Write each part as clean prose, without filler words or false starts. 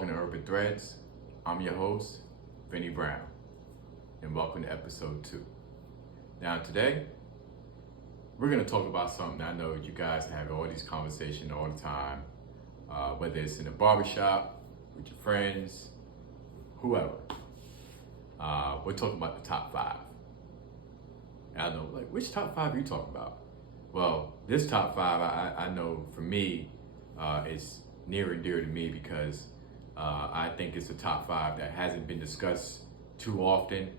Welcome to Urban Threads. I'm your host, Vinny Brown, and welcome to episode 2. Now today, we're going to talk about something I know you guys have all these conversations all the time, whether it's in a barbershop, with your friends, whoever. We're talking about the top 5. And I know, which top 5 are you talking about? Well, this top 5, I know for me, it's near and dear to me because I think it's a top 5 that hasn't been discussed too often.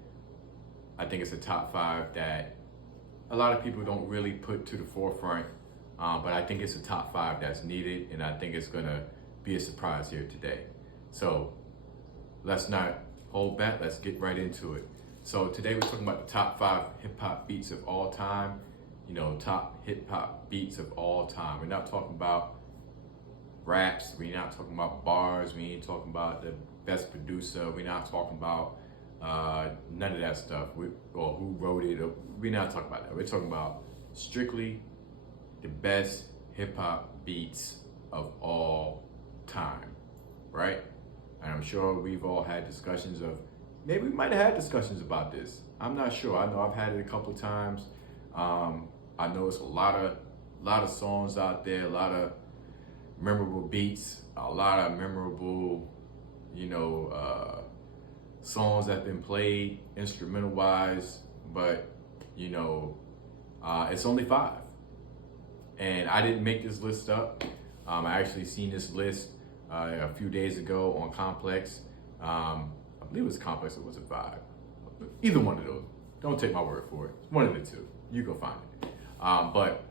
I think it's a top 5 that a lot of people don't really put to the forefront, but I think it's a top 5 that's needed, and I think it's gonna be a surprise here today. So let's not hold back, let's get right into it. So today we're talking about the top 5 hip hop beats of all time. You know, top hip hop beats of all time. We're not talking about raps, we're not talking about bars, we ain't talking about the best producer, we're not talking about none of that stuff, or who wrote it, we're not talking about that. We're talking about strictly the best hip hop beats of all time, right? And I'm sure we've all had discussions of, maybe we might have had discussions about this. I'm not sure. I know I've had it a couple of times. I know it's a lot of songs out there, a lot of memorable beats, a lot of memorable, songs that have been played instrumental wise, but it's only 5. And I didn't make this list up. I actually seen this list a few days ago on Complex. I believe it was Complex or was it 5? Either one of those. Don't take my word for it. One of the two. You go find it. But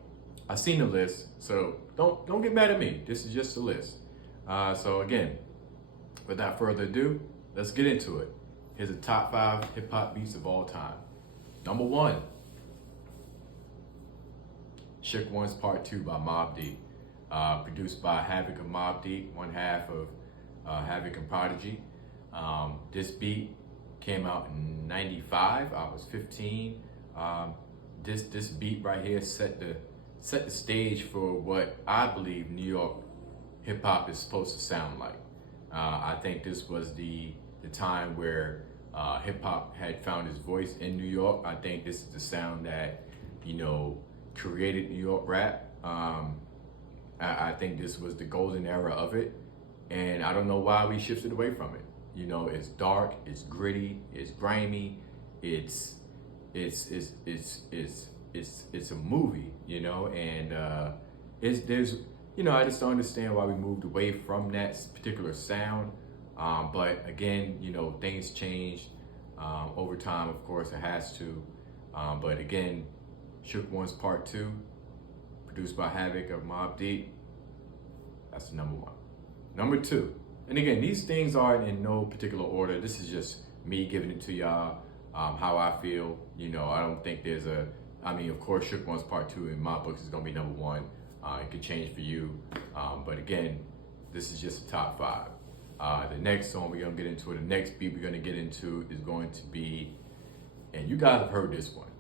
I seen the list, so don't get mad at me. This is just a list. So again, without further ado, let's get into it. Here's the top 5 hip hop beats of all time. Number 1, Shook One's Part 2 by Mobb Deep. Produced by Havoc and Mobb Deep, one half of Havoc and Prodigy. This beat came out in '95. I was 15. This beat right here set the stage for what I believe New York hip hop is supposed to sound like. I think this was the time where hip hop had found its voice in New York. I think this is the sound that created New York rap. I think this was the golden era of it, and I don't know why we shifted away from it. It's dark, it's gritty, it's grimy, it's a movie, and there's I just don't understand why we moved away from that particular sound. But again, things changed over time. Of course, it has to. But again, Shook One's Part 2, produced by Havoc of Mobb Deep. That's the number 1. Number 2, and again, these things aren't in no particular order. This is just me giving it to y'all, how I feel. I don't think there's of course, Shook One's Part 2 in my books is gonna be number 1. It could change for you, but again, this is just a top 5. The next song we're gonna get into, the next beat we're gonna get into is going to be, and you guys have heard this one,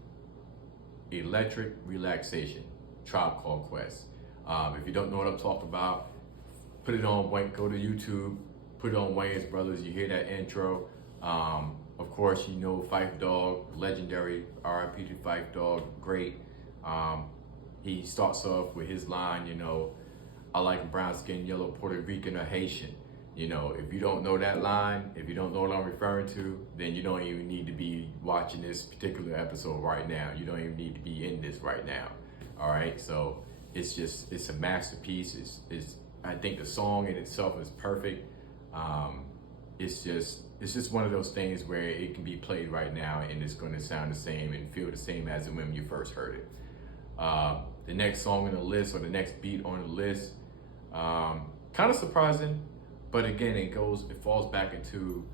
Electric Relaxation, Tribe Called Quest. If you don't know what I'm talking about, put it on, go to YouTube, put it on Wayne's Brothers, you hear that intro. Of course, Phife Dawg, legendary, R.I.P. to Phife Dawg, great. He starts off with his line, I like brown skin, yellow, Puerto Rican, or Haitian. If you don't know that line, if you don't know what I'm referring to, then you don't even need to be watching this particular episode right now. You don't even need to be in this right now. All right, so it's a masterpiece. I think the song in itself is perfect. It's just one of those things where it can be played right now and it's going to sound the same and feel the same as when you first heard it. The next song on the list, or the next beat on the list, kind of surprising, but again, it falls back into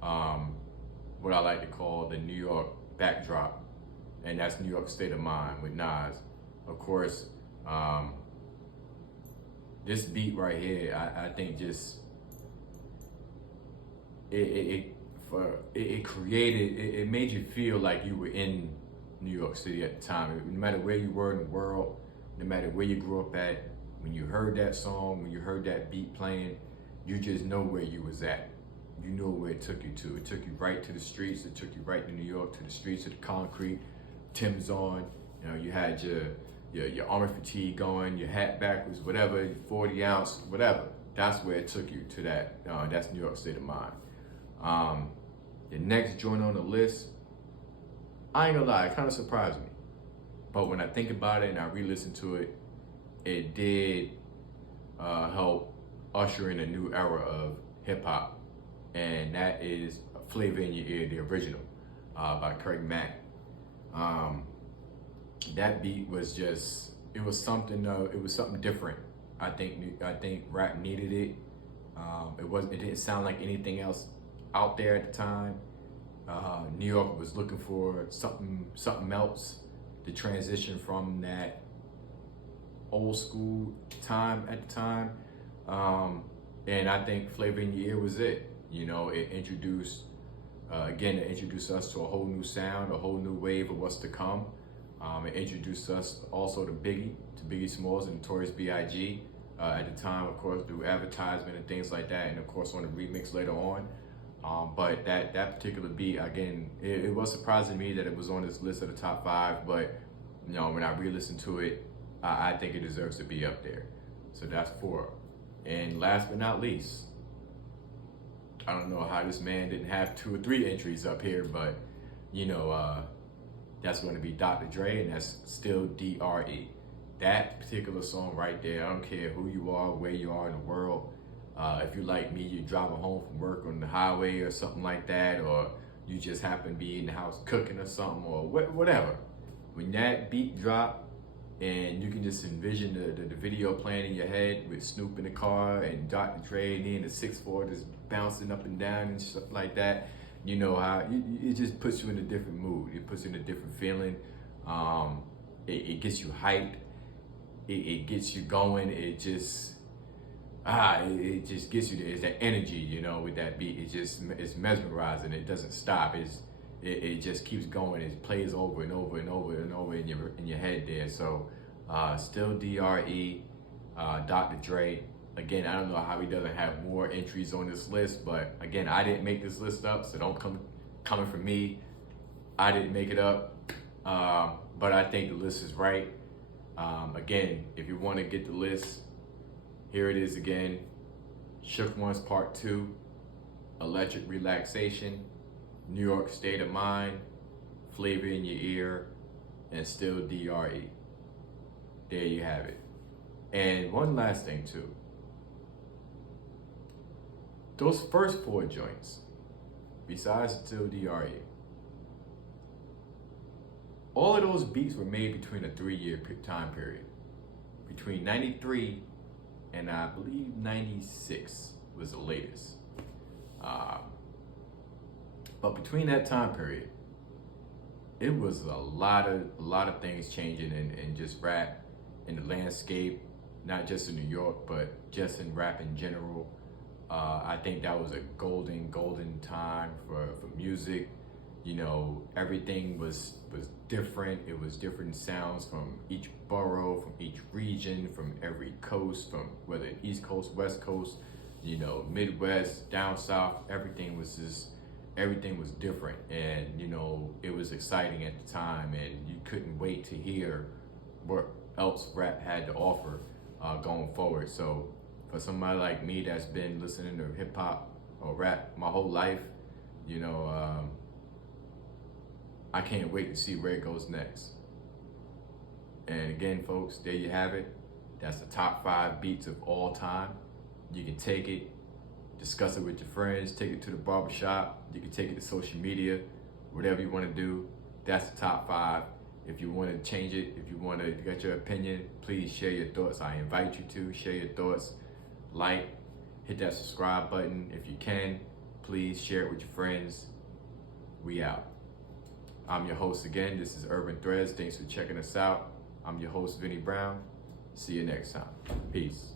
what I like to call the New York backdrop, and that's New York State of Mind with Nas. Of course, this beat right here, I think just it made you feel like you were in New York City at the time. No matter where you were in the world, no matter where you grew up at, when you heard that song, when you heard that beat playing, you just know where you was at. You know where it took you to. It took you right to the streets. It took you right to New York, to the streets, to the concrete, Tim's on. You know, you had your army fatigue going, your hat backwards, whatever, 40 ounce, whatever. That's where it took you to that. That's New York state of mind. The next joint on the list, I ain't gonna lie, it kind of surprised me. But when I think about it and I re-listen to it, it did help usher in a new era of hip hop, and that is "Flavor in Your Ear," the original, by Mack. That beat was just, it was something different. I think rap needed it. It didn't sound like anything else out there at the time. New York was looking for something else to transition from that old school time at the time. And I think Flavor in Your Ear was it. You know, it introduced us to a whole new sound, a whole new wave of what's to come. It introduced us also to Biggie Smalls and Notorious B.I.G. At the time, of course, through advertisement and things like that, and of course on the remix later on. But that particular beat, again, it was surprising me that it was on this list of the top 5, but you know, when I re-listened to it, I think it deserves to be up there. So that's 4. And last but not least, I don't know how this man didn't have 2 or 3 entries up here, but you know, that's going to be Dr.Dre, and that's still D.R.E. That particular song right there, I don't care who you are, where you are in the world. If you like me, you're driving home from work on the highway or something like that, or you just happen to be in the house cooking or something, or whatever. When that beat drop, and you can just envision the video playing in your head with Snoop in the car and Dr. Dre and in the 6'4" just bouncing up and down and stuff like that, you know how it just puts you in a different mood. It puts you in a different feeling. It gets you hyped. It gets you going. It just gets you there. It's that energy, you know, with that beat. It's mesmerizing. It doesn't stop. It just keeps going. It plays over and over and over and over in your head there. So still D.R.E, Dr. Dre. Again, I don't know how he doesn't have more entries on this list, but again, I didn't make this list up, so don't coming from me. I didn't make it up, but I think the list is right. Again, if you want to get the list, here it is again. Shook Ones Part 2, Electric Relaxation, New York State of Mind, Flavor in Your Ear, and still D.R.E. There you have it. And one last thing too. Those first 4 joints, besides still D.R.E., all of those beats were made between a 3-year time period. Between 93 and I believe 96 was the latest. But between that time period, it was a lot of things changing in just rap, in the landscape, not just in New York, but just in rap in general. I think that was a golden time for music. You know, everything was different. It was different sounds from each borough, from each region, from every coast, from whether East Coast, West Coast, you know, Midwest, down South. Everything was different, and you know, it was exciting at the time, and you couldn't wait to hear what else rap had to offer going forward. So for somebody like me that's been listening to hip hop or rap my whole life, you know, I can't wait to see where it goes next. And again, folks, there you have it. That's the top 5 beats of all time. You can take it, discuss it with your friends, take it to the barbershop. You can take it to social media, whatever you want to do. That's the top 5. If you want to change it, if you want to get your opinion, please share your thoughts. I invite you to share your thoughts. Like, hit that subscribe button if you can. Please share it with your friends. We out. I'm your host again. This is Urban Threads. Thanks for checking us out. I'm your host, Vinny Brown. See you next time. Peace.